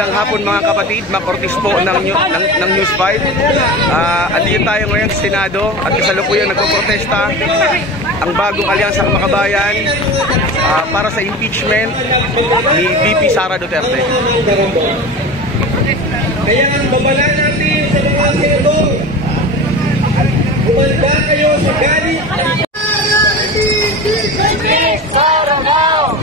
Magandang hapon mga kapatid, Makortis po ng News 5. Andito tayo ngayon sa Senado at kasalukuyan nagpoprotesta ang bagong alyansa ng Makabayan para sa impeachment ni VP Sara Duterte. Kaya ang babala natin sa mga senador, bumanda kayo sa galit. Sara now!